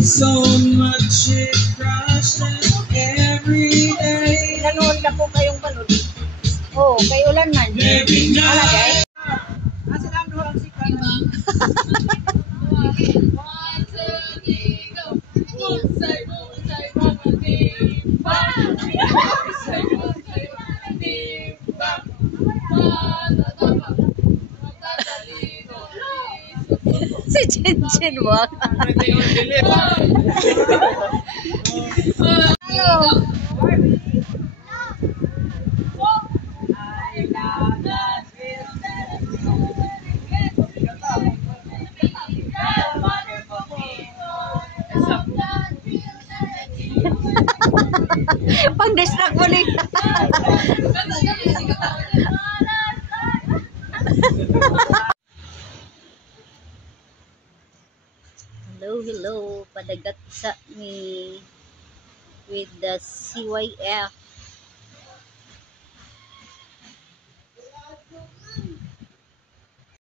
So much it crushes every day. Nanood na po kayong balod. Oh, kay ulan man. Every night. Asa lang doon si Kanan. One, two, three, go. Bunsay, bunsay, mga timba. Bunsay, bunsay, mga timba. Matatama, matatalino. Si Chinchin wag. Pang-distract mo rin. Hello, padagat sa ni with the CYF.